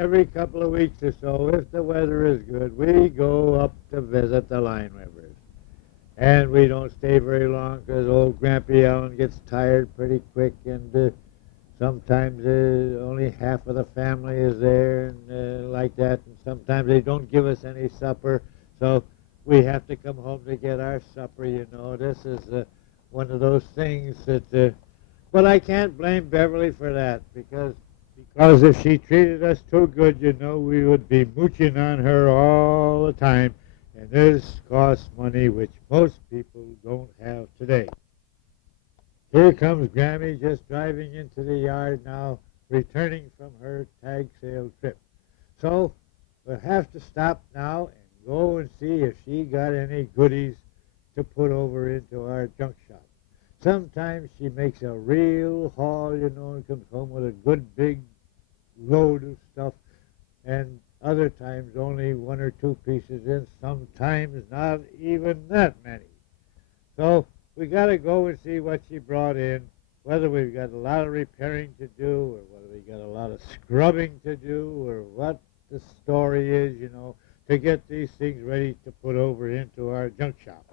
every couple of weeks or so, if the weather is good, we go up to visit the line rivers. And we don't stay very long because old Grampie Allen gets tired pretty quick, and sometimes only half of the family is there, and like that. And sometimes they don't give us any supper, so we have to come home to get our supper. This is one of those things that. But I can't blame Beverly for that because if she treated us too good, we would be mooching on her all the time, and this costs money which most people don't have today. Here comes Grammy just driving into the yard now, returning from her tag sale trip. So we'll have to stop now and go and see if she got any goodies to put over into our junk shop. Sometimes she makes a real haul, and comes home with a good big load of stuff, and other times only one or two pieces in, sometimes not even that many. So we got to go and see what she brought in, whether we've got a lot of repairing to do or whether we got a lot of scrubbing to do or what the story is, to get these things ready to put over into our junk shop.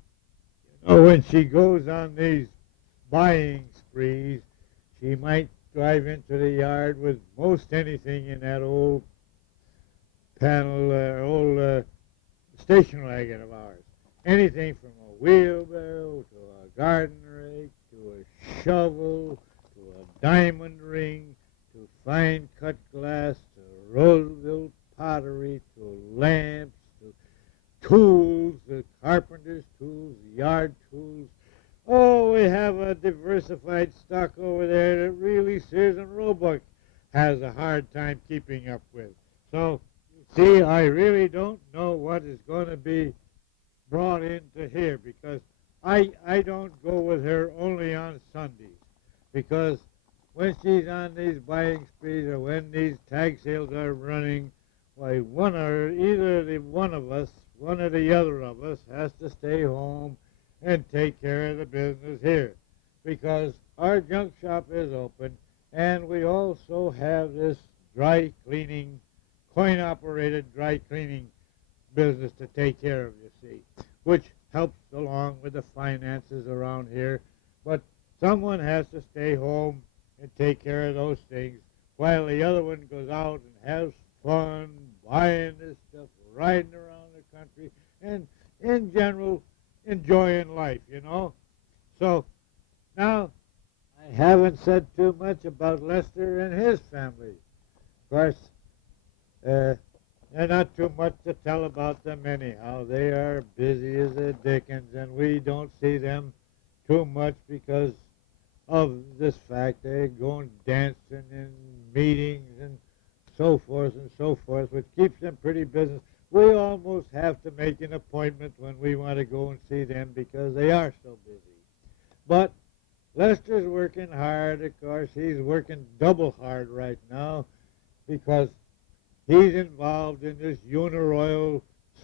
When she goes on these buying sprees, she might drive into the yard with most anything in that old old station wagon of ours. Anything from a wheelbarrow to a garden rake to a shovel to a diamond ring to fine cut glass to Roseville pottery to lamps to tools, the carpenter's tools, yard tools. Oh, we have a diversified stock over there that really Sears and Roebuck has a hard time keeping up with. So, see, I really don't know what is going to be brought into here because I don't go with her only on Sundays because when she's on these buying sprees or when these tag sales are running, why one or the other of us has to stay home and take care of the business here because our junk shop is open and we also have this dry cleaning, coin-operated dry cleaning business to take care of, you see, which helps along with the finances around here. But someone has to stay home and take care of those things while the other one goes out and has fun buying this stuff, riding around the country, and in general enjoying life, So now I haven't said too much about Lester and his family. Of course, there's not too much to tell about them anyhow. They are busy as the dickens, and we don't see them too much because of this fact. They're going dancing and meetings and so forth, which keeps them pretty busy. We almost have to make an appointment when we want to go and see them because they are so busy. But Lester's working hard, of course. He's working double hard right now because he's involved in this Uniroyal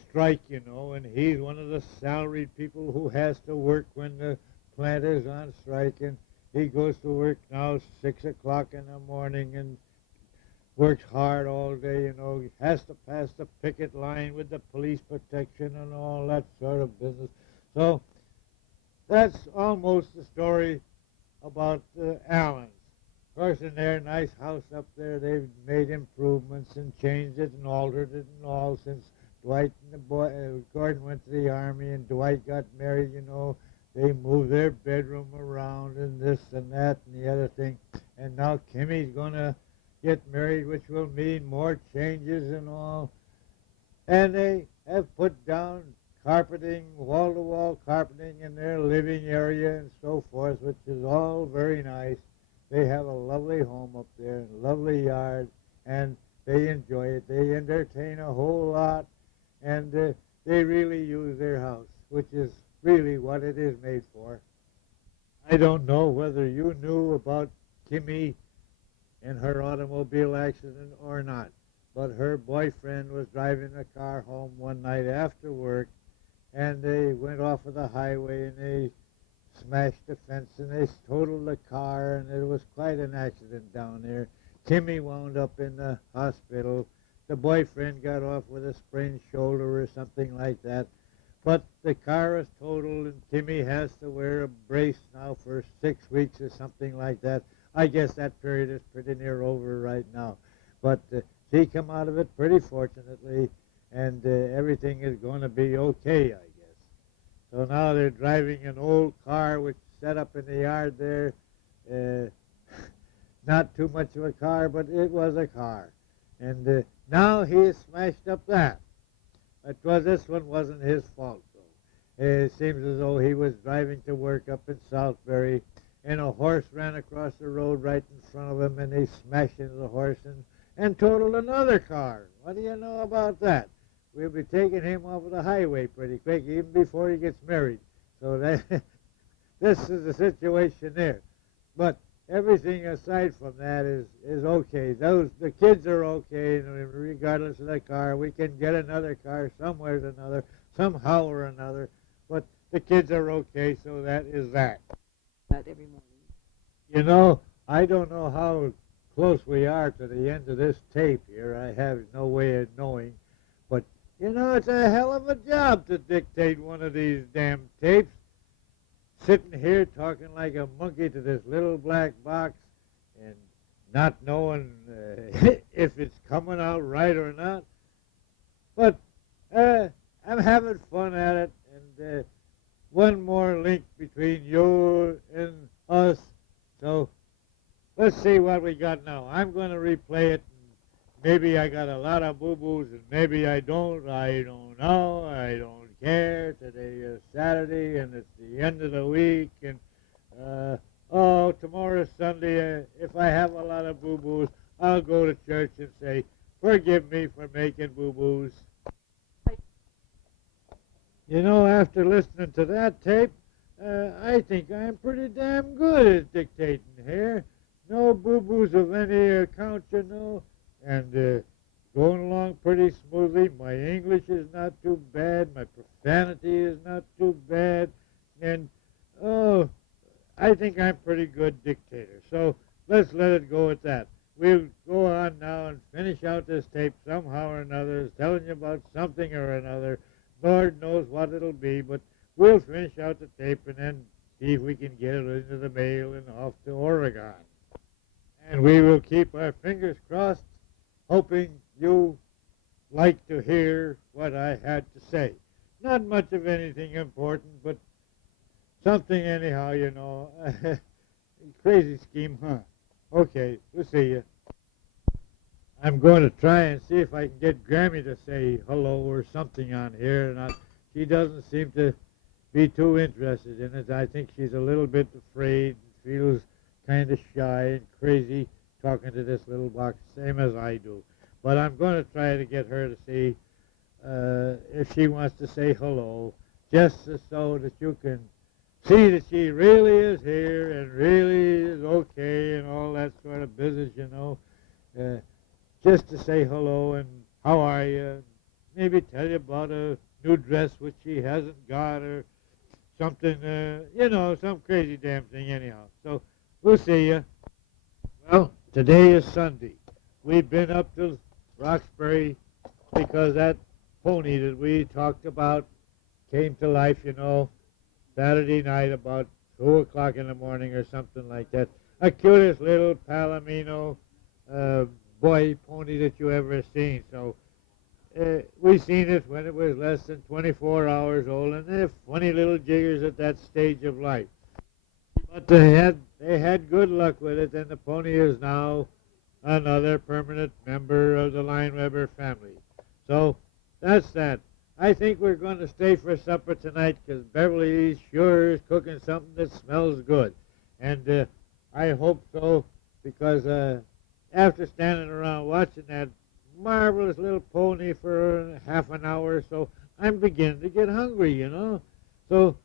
strike, and he's one of the salaried people who has to work when the plant is on strike, and he goes to work now 6 o'clock in the morning and works hard all day, he has to pass the picket line with the police protection and all that sort of business. So that's almost the story about the Allens. Of course, in their nice house up there, they've made improvements and changed it and altered it and all since Dwight and the boy, Gordon went to the Army and Dwight got married, They moved their bedroom around and this and that and the other thing. And now Kimmy's going to get married, which will mean more changes and all. And they have put down carpeting, wall-to-wall carpeting in their living area and so forth, which is all very nice. They have a lovely home up there and a lovely yard, and they enjoy it. They entertain a whole lot, and they really use their house, which is really what it is made for. I don't know whether you knew about Kimmy in her automobile accident or not, but her boyfriend was driving a car home one night after work, and they went off of the highway and they smashed the fence and they totaled the car, and it was quite an accident down there. Kimmy wound up in the hospital the boyfriend got off with a sprained shoulder or something like that. But the car is totaled, and Timmy has to wear a brace now for 6 weeks or something like that. I guess that period is pretty near over right now. But she come out of it pretty fortunately, and everything is going to be okay, I guess. So now they're driving an old car which set up in the yard there. Not too much of a car, but it was a car. And now he has smashed up that. This one wasn't his fault, though. It seems as though he was driving to work up in Southbury, and a horse ran across the road right in front of him, and he smashed into the horse and totaled another car. What do you know about that? We'll be taking him off of the highway pretty quick, even before he gets married. So that this is the situation there. But everything aside from that is okay. The kids are okay, and regardless of the car. We can get another car somewhere or another, somehow or another. But the kids are okay, so that is that. Every morning. You know, I don't know how close we are to the end of this tape here. I have no way of knowing. But, you know, it's a hell of a job to dictate one of these damn tapes. Sitting here talking like a monkey to this little black box and not knowing if it's coming out right or not. But I'm having fun at it, and one more link between you and us. So let's see what we got now. I'm going to replay it. Maybe I got a lot of boo-boos, and maybe I don't. I don't know. I don't care. Today is Saturday, and it's the end of the week, and tomorrow's Sunday. If I have a lot of boo-boos, I'll go to church and say, forgive me for making boo-boos. You know, after listening to that tape, I think I'm pretty damn good at dictating here. No boo-boos of any account, you know, and going along pretty smoothly. My English is not too bad. My profanity is not too bad. And, I think I'm pretty good dictator. So let's let it go at that. We'll go on now and finish out this tape somehow or another. It's telling you about something or another. Lord knows what it'll be, but we'll finish out the tape and then see if we can get it into the mail and off to Oregon. And we will keep our fingers crossed, hoping you like to hear what I had to say. Not much of anything important, but something anyhow, you know. Crazy scheme, huh? Okay, we'll see you. I'm going to try and see if I can get Grampie to say hello or something on here. And she doesn't seem to be too interested in it. I think she's a little bit afraid, feels kind of shy and crazy talking to this little box, same as I do. But I'm going to try to get her to see if she wants to say hello, just so that you can see that she really is here and really is okay and all that sort of business, you know. Just to say hello and how are you, maybe tell you about a new dress which she hasn't got or something, you know, some crazy damn thing anyhow. So we'll see you. Well, today is Sunday. We've been up to Roxbury because that pony that we talked about came to life, you know, Saturday night about 2 o'clock in the morning or something like that. A cutest little Palomino boy pony that you ever seen. So we seen it when it was less than 24 hours old, and they're funny little jiggers at that stage of life. But they had good luck with it, and the pony is now another permanent member of the Lineweber family. So that's that. I think we're going to stay for supper tonight because Beverly sure is cooking something that smells good. And I hope so because after standing around watching that marvelous little pony for half an hour or so, I'm beginning to get hungry, you know. So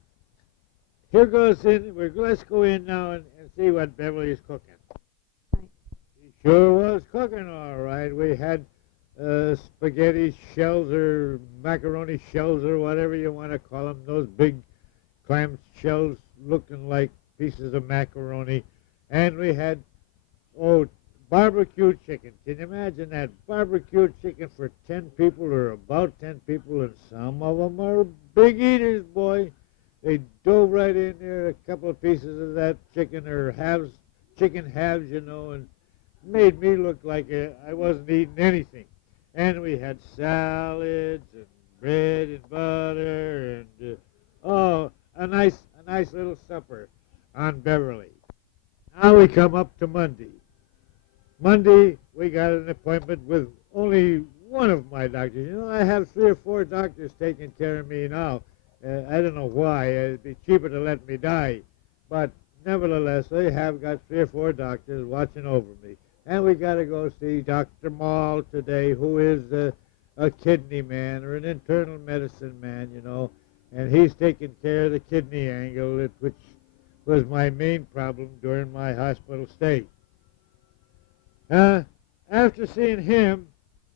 here goes in. Let's go in now and see what Beverly is cooking. She sure was cooking all right. We had spaghetti shells or macaroni shells or whatever you want to call them, those big clam shells looking like pieces of macaroni. And we had, barbecue chicken. Can you imagine that? Barbecue chicken for 10 people or about 10 people, and some of them are big eaters, boy. They dove right in there, a couple of pieces of that chicken or halves, chicken halves, and made me look like I wasn't eating anything. And we had salads and bread and butter and a nice little supper on Beverly. Now we come up to Monday. Monday we got an appointment with only one of my doctors. I have 3 or 4 doctors taking care of me now. I don't know why. It'd be cheaper to let me die, but nevertheless, they have got 3 or 4 doctors watching over me. And we got to go see Dr. Maul today, who is a kidney man or an internal medicine man, and he's taking care of the kidney angle, which was my main problem during my hospital stay. After seeing him,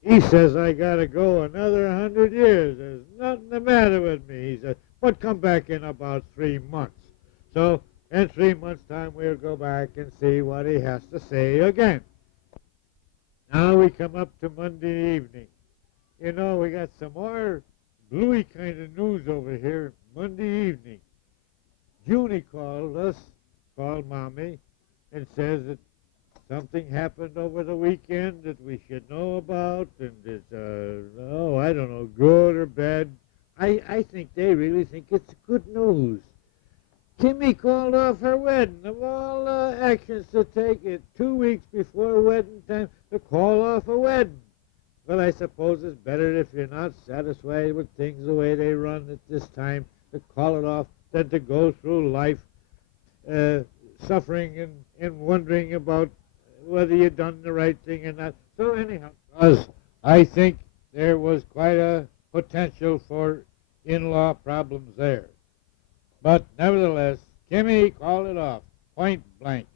he says I got to go another 100 years. There's nothing the matter with me. He said, but come back in about 3 months. So in 3 months' time, we'll go back and see what he has to say again. Now we come up to Monday evening. We got some more bluey kind of news over here Monday evening. Junie called Mommy, and says that something happened over the weekend that we should know about, and it's, I don't know, good or bad. I think they really think it's good news. Timmy called off her wedding. Of all actions to take it 2 weeks before wedding time to call off a wedding. Well, I suppose it's better if you're not satisfied with things the way they run at this time to call it off than to go through life suffering and wondering about whether you've done the right thing or not. So anyhow, because I think there was quite a potential for in-law problems there. But nevertheless, Timmy called it off, point blank.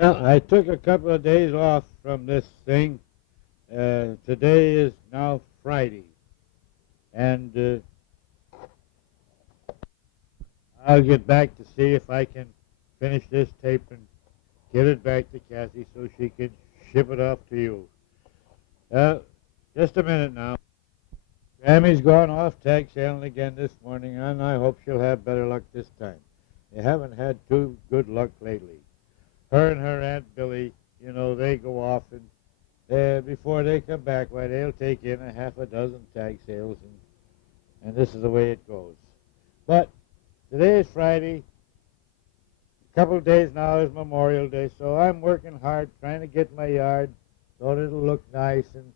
Well, I took a couple of days off from this thing. Today is now Friday. And I'll get back to see if I can finish this tape and get it back to Kathy so she can ship it off to you. Just a minute now. Grammy's gone off tag sailing again this morning, and I hope she'll have better luck this time. They haven't had too good luck lately. Her and her Aunt Billy, they go off, and before they come back, why, they'll take in a half a dozen tag sails, and this is the way it goes. But today is Friday. A couple of days now is Memorial Day, so I'm working hard trying to get my yard so that it'll look nice, and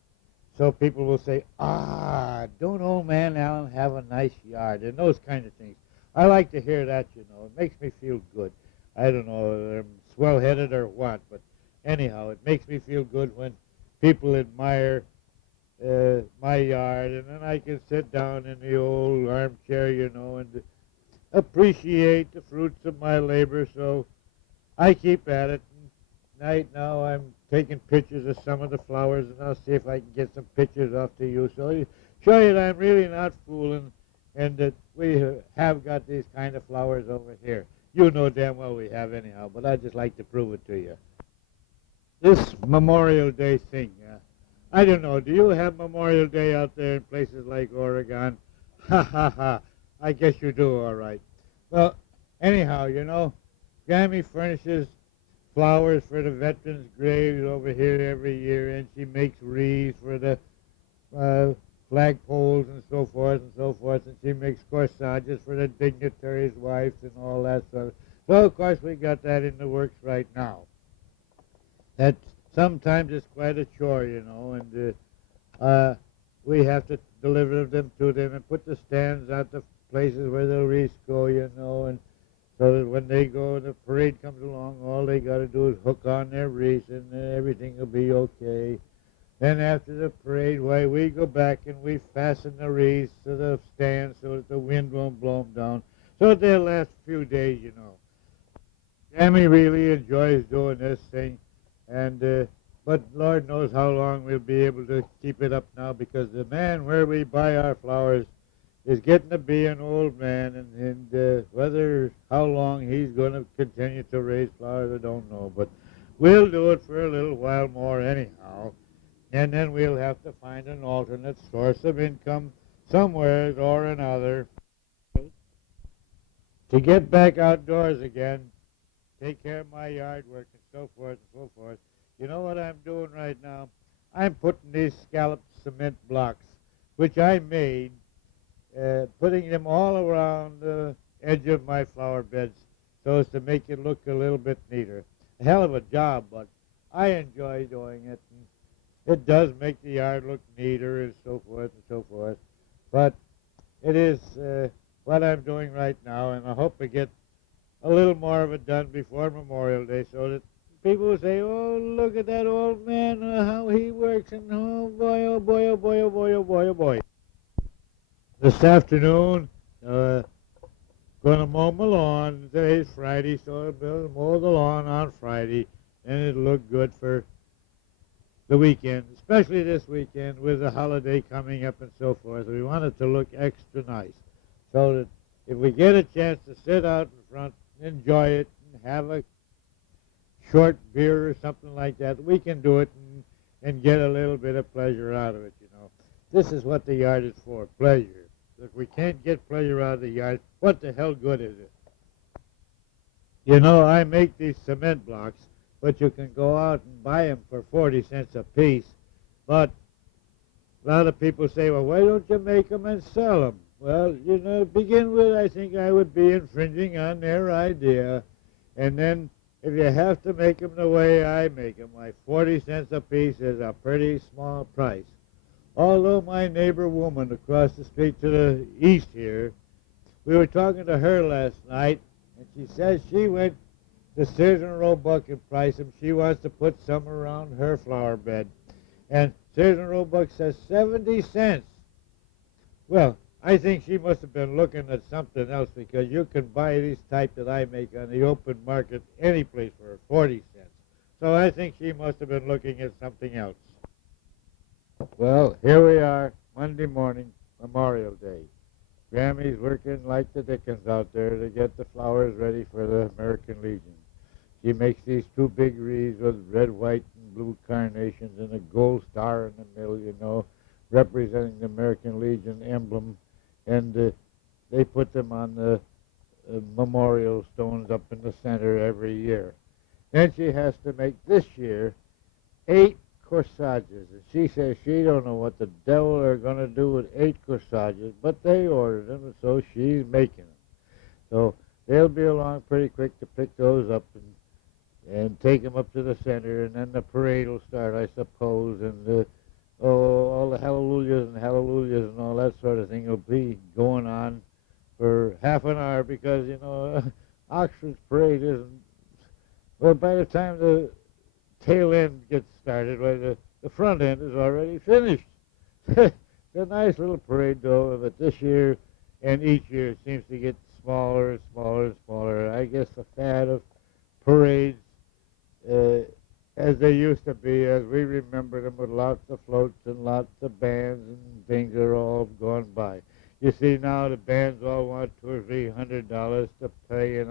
so people will say, don't old man Allen have a nice yard, and those kind of things. I like to hear that, It makes me feel good. I don't know if I'm swell-headed or what, but anyhow, it makes me feel good when people admire my yard, and then I can sit down in the old armchair, and appreciate the fruits of my labor, so I keep at it. Right now I'm taking pictures of some of the flowers, and I'll see if I can get some pictures off to you, so show you that I'm really not fooling, and that we have got these kind of flowers over here. You know damn well we have anyhow, but I'd just like to prove it to you. This Memorial Day thing, I don't know, do you have Memorial Day out there in places like Oregon? Ha, ha, ha. I guess you do, all right. Well, anyhow, Grammy furnishes flowers for the veterans' graves over here every year, and she makes wreaths for the flagpoles and so forth, and she makes corsages for the dignitaries' wives and all that sort of. So, of course, we got that in the works right now. That sometimes it's quite a chore, and we have to deliver them to them and put the stands at the places where the wreaths go, and so that when they go, the parade comes along, all they got to do is hook on their wreaths, and everything will be okay. Then after the parade, why, we go back and we fasten the wreaths to the stands so that the wind won't blow them down, so that they'll last a few days, Tammy really enjoys doing this thing, and but Lord knows how long we'll be able to keep it up now, because the man where we buy our flowers is getting to be an old man, and how long he's going to continue to raise flowers, I don't know. But we'll do it for a little while more anyhow, and then we'll have to find an alternate source of income somewhere or another to get back outdoors again, take care of my yard work and so forth and so forth. You know what I'm doing right now? I'm putting these scalloped cement blocks, which I made, putting them all around the edge of my flower beds so as to make it look a little bit neater. A hell of a job, but I enjoy doing it. And it does make the yard look neater and so forth and so forth. But it is what I'm doing right now, and I hope to get a little more of it done before Memorial Day so that people will say, oh, look at that old man, how he works, and oh boy, oh boy, oh boy, oh boy, oh boy, oh boy. This afternoon, going to mow my lawn. Today's Friday, so I'll mow the lawn on Friday, and it'll look good for the weekend, especially this weekend with the holiday coming up and so forth. We want it to look extra nice so that if we get a chance to sit out in front, enjoy it, and have a short beer or something like that, we can do it and get a little bit of pleasure out of it, you know. This is what the yard is for, pleasure. If we can't get pleasure out of the yard, what the hell good is it? You know, I make these cement blocks, but you can go out and buy them for 40 cents a piece. But a lot of people say, well, why don't you make them and sell them? Well, you know, to begin with, I think I would be infringing on their idea. And then if you have to make them the way I make them, like 40 cents a piece is a pretty small price. Although my neighbor woman across the street to the east here, we were talking to her last night, and she says she went to Sears and Roebuck and priced them. She wants to put some around her flower bed. And Sears and Roebuck says 70 cents. Well, I think she must have been looking at something else, because you can buy these type that I make on the open market any place for 40 cents. So I think she must have been looking at something else. Well, here we are, Monday morning, Memorial Day. Grammie's working like the dickens out there to get the flowers ready for the American Legion. She makes these two big wreaths with red, white, and blue carnations and a gold star in the middle, you know, representing the American Legion emblem. And they put them on the memorial stones up in the center every year. Then she has to make this year 8 corsages. And she says she don't know what the devil they're going to do with 8 corsages, but they ordered them, and so she's making them. So they'll be along pretty quick to pick those up and take them up to the center, and then the parade will start, I suppose, and all the hallelujahs and all that sort of thing will be going on for half an hour, because, you know, Oxford's parade isn't, well, by the time the tail end gets started, well, the front end is already finished. It's a nice little parade, though, but this year and each year it seems to get smaller and smaller and smaller. I guess the fad of parades, as they used to be, as we remember them, with lots of floats and lots of bands and things, are all gone by. You see, now the bands all want $200 or $300 to play in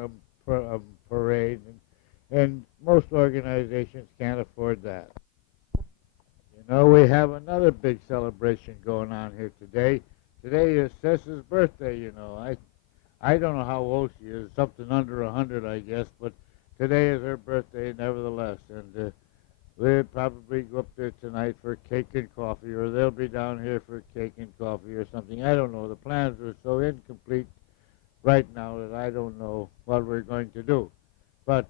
a parade, and most organizations can't afford that. You know, we have another big celebration going on here today. Today is Cessa's birthday, you know. I don't know how old she is, something under 100, I guess, but today is her birthday nevertheless, and we'll probably go up there tonight for cake and coffee, or they'll be down here for cake and coffee or something. I don't know. The plans are so incomplete right now that I don't know what we're going to do. But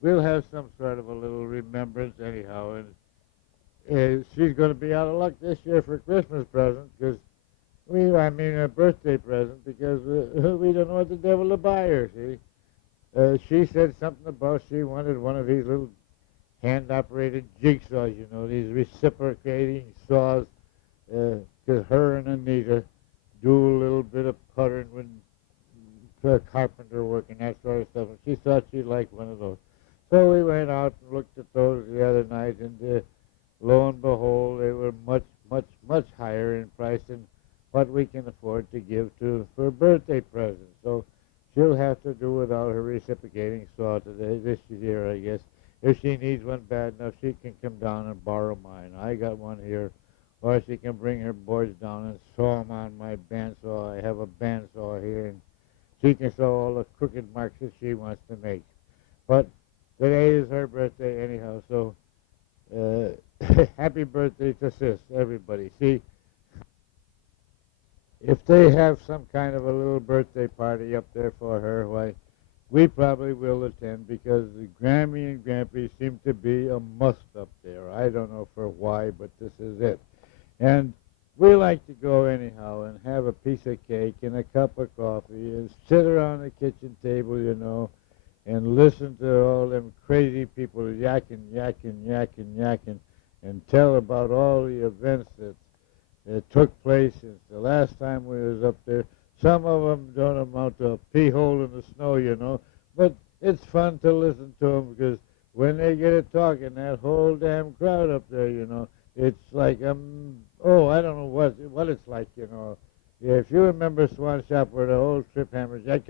we'll have some sort of a little remembrance anyhow, and she's going to be out of luck this year for Christmas present, because a birthday present, because we don't know what the devil to buy her, see. She said something about she wanted one of these little hand-operated jigsaws, you know, these reciprocating saws, because her and Anita do a little bit of puttering when carpenter work and that sort of stuff, and she thought she'd like one of those. So we went out and looked at those the other night, and lo and behold, they were much, much, much higher in price than what we can afford to give for a birthday present. So she'll have to do without her reciprocating saw today, this year, I guess. down and borrow mine. I got one here. Or she can bring her boards down and saw them on my bandsaw. I have a bandsaw here, and she can saw all the crooked marks that she wants to make. But today is her birthday anyhow, so happy birthday to Sis, everybody. See, if they have some kind of a little birthday party up there for her, why, we probably will attend because the Grampie and Grampie seem to be a must up there. I don't know for why, but this is it. And we like to go anyhow and have a piece of cake and a cup of coffee and sit around the kitchen table, you know, and listen to all them crazy people yakking, and tell about all the events that took place since the last time we was up there. Some of them don't amount to a pea hole in the snow, you know, but it's fun to listen to them because when they get it talking, that whole damn crowd up there, you know, it's like, I don't know what it's like, you know. Yeah, if you remember Swan Shop where the old trip hammers, that's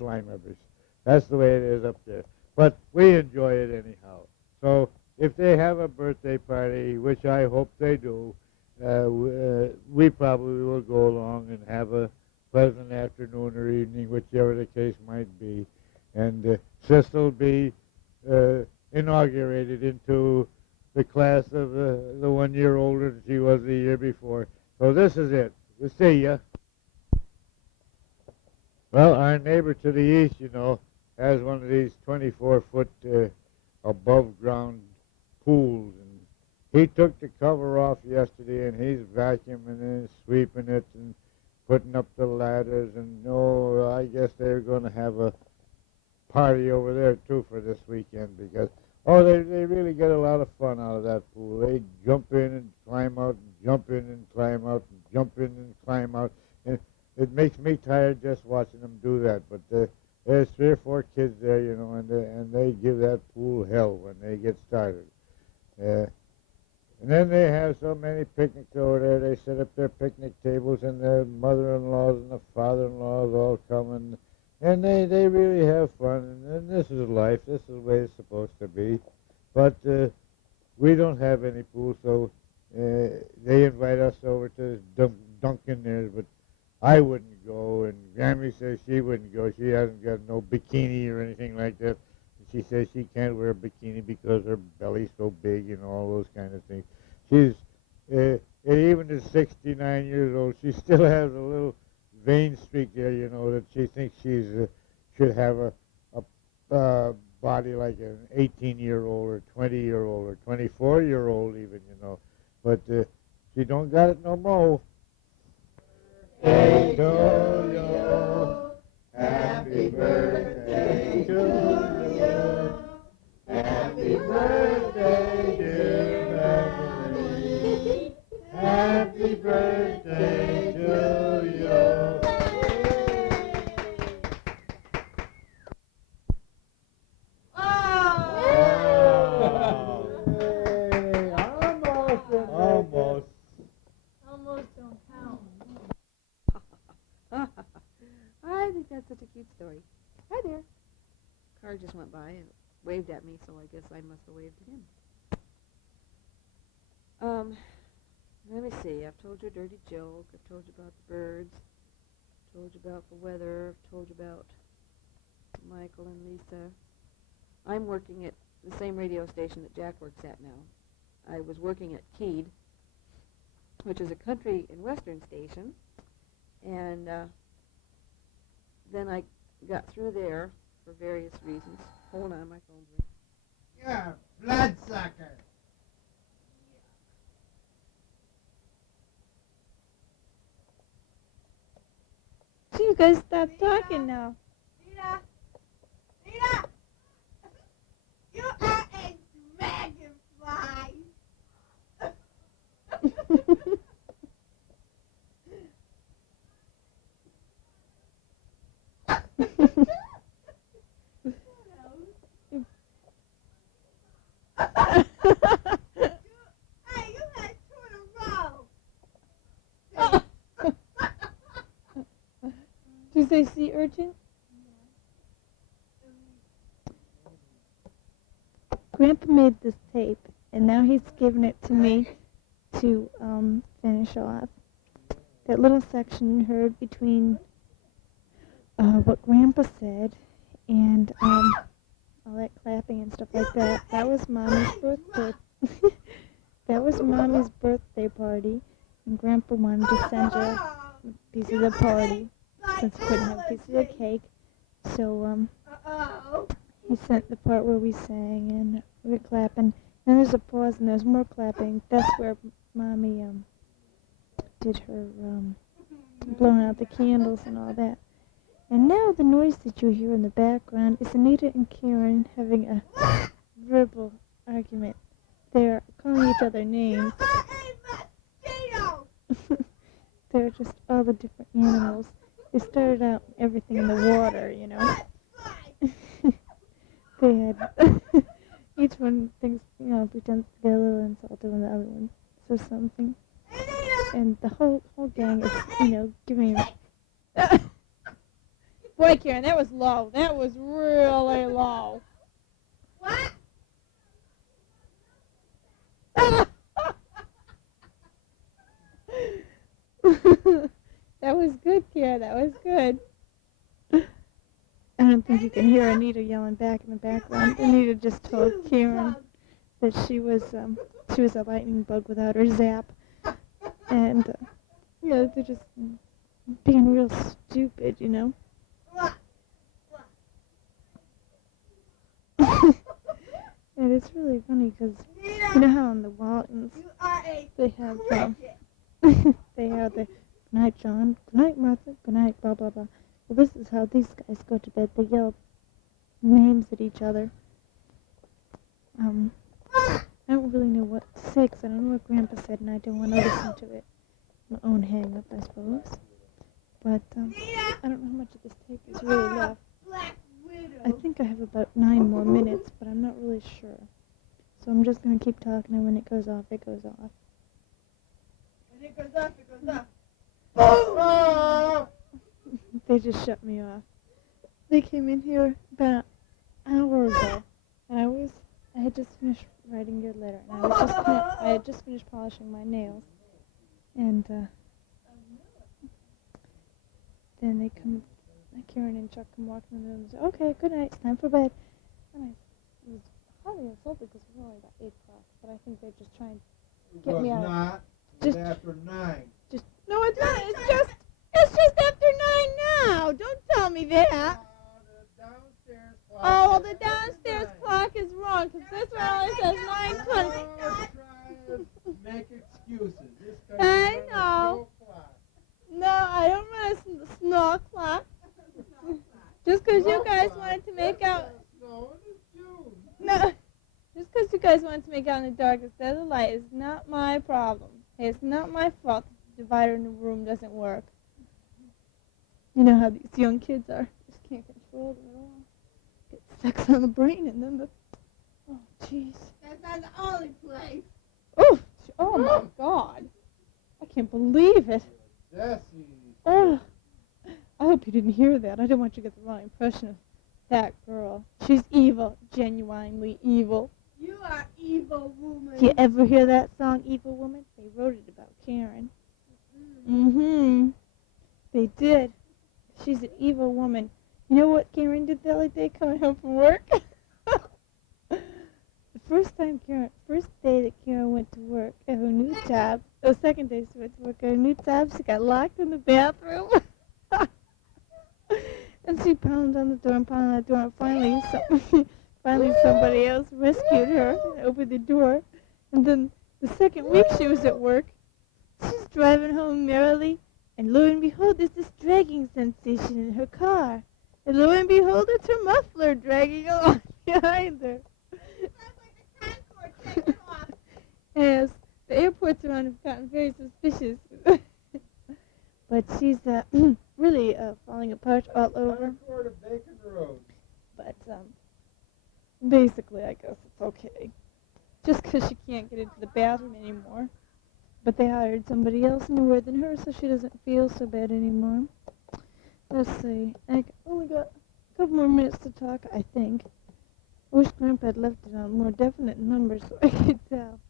lime rivers. That's the way it is up there. But we enjoy it anyhow. So if they have a birthday party, which I hope they do, we probably will go along and have a pleasant afternoon or evening, whichever the case might be. And Sis will be inaugurated into the class of the 1 year older than she was the year before. So this is it. We'll see ya. Well, our neighbor to the east, you know, has one of these 24-foot above ground pools, and he took the cover off yesterday, and he's vacuuming and sweeping it and putting up the ladders, and I guess they're going to have a party over there too for this weekend because they really get a lot of fun out of that pool. They jump in and climb out, and jump in and climb out, and jump in and climb out, and it makes me tired just watching them do that. But there's 3 or 4 kids there, you know, and they give that pool hell when they get started. And then they have so many picnics over there. They set up their picnic tables, and their mother-in-laws and the father-in-laws all come, and they really have fun. And this is life. This is the way it's supposed to be. But we don't have any pool, so they invite us over to dunk in there. But I wouldn't go, and Grampie says she wouldn't go. She hasn't got no bikini or anything like that. She says she can't wear a bikini because her belly's so big and all those kind of things. She's, even at 69 years old, she still has a little vein streak there, you know, that she thinks should have a body like an 18-year-old or 20-year-old or 24-year-old even, you know. But she don't got it no more. Hey, to you, happy birthday to you, happy birthday, dear Beverly, happy birthday to you. Almost don't count. I think that's such a cute story. Hi there. Car just went by and waved at me, so I guess I must have waved at him. Let me see. I've told you a dirty joke. I've told you about the birds. I've told you about the weather. I've told you about Michael and Lisa. I'm working at the same radio station that Jack works at now. I was working at Keed, which is a country and western station, and then I got through there for various reasons. Hold on, my phone's ringing. You're a bloodsucker. You guys stop talking now. Rita! Rita! You are a dragonfly. Hey, you had 2 in a row. Did you say sea urchin? Grandpa made this tape, and now he's giving it to me to finish off. That little section you heard between what Grandpa said and all that clapping and stuff like that, that was Mommy's birthday. That was Mommy's birthday party, and Grandpa wanted to send her a piece of the party since he couldn't have a piece of the cake. So he sent the part where we sang and we were clapping. Then there's a pause and there's more clapping. That's where Mommy did her blowing out the candles and all that. And now the noise that you hear in the background is Anita and Karen having a verbal argument. They're calling each other names. They're just all the different animals. They started out everything in the water, you know. They had each one thinks, you know, pretends to be a little insulted when the other one says something. And the whole gang is, you know, giving Boy, Karen, that was low. That was really low. What? That was good, Karen. That was good. I don't think you can hear Anita yelling back in the background. Anita just told Karen that she was a lightning bug without her zap. And, you know, they're just being real stupid, you know. And it's really funny because, you know how in the Waltons they have, they have the, good night, John, good night, Martha, good night, blah, blah, blah. Well, this is how these guys go to bed. They yell names at each other. I don't really know what to say 'cause I don't know what Grandpa said and I don't want to listen to it. My own hang-up, I suppose. But I don't know how much of this tape is really left. I think I have about 9 more minutes, but I'm not really sure. So I'm just going to keep talking, and when it goes off, it goes off. When it goes up, it goes up. Oh! They just shut me off. They came in here about an hour ago, and I had just finished writing your letter, and I had just finished polishing my nails, and then they come, Karen and Chuck come walking in the room and say, "Okay, good night, it's time for bed." And I was highly insulted because it was only about 8 o'clock, but I think they're just trying to get me out. Not. Just After 9. No, it's not. It's just after 9 now. Don't tell me that. Oh, well, the downstairs clock is wrong because this one only says 9:20. Make excuses. This I know. No, I don't run a snow clock. Just because you guys wanted to make out. No, just because you guys wanted to make out in the dark instead of the light is not my problem. It's not my fault that the divider in the room doesn't work. You know how these young kids are. Just can't control them at all. Get sex on the brain and then oh, jeez. That's not the only place. Oh my God. I can't believe it. Oh, I hope you didn't hear that. I didn't want you to get the wrong impression of that girl. She's evil, genuinely evil. You are evil woman. Do you ever hear that song, Evil Woman? They wrote it about Karen. Mm-hmm. They did. She's an evil woman. You know what Karen did the other day coming home from work? The first day that Karen went to work at her new job, the second day she went to work at her new job, she got locked in the bathroom. And she pounded on the door and pounded on the door, and finally somebody else rescued her and opened the door. And then the second week she was at work, she's driving home merrily, and lo and behold, there's this dragging sensation in her car. And lo and behold, it's her muffler dragging along behind her. Yes, the airports around have gotten very suspicious. But she's really falling apart all over. But basically, I guess it's okay. Just because she can't get into the bathroom anymore. But they hired somebody else newer than her, so she doesn't feel so bad anymore. Let's see. I only got a couple more minutes to talk, I think. I wish Grandpa had left it on more definite numbers so I could tell.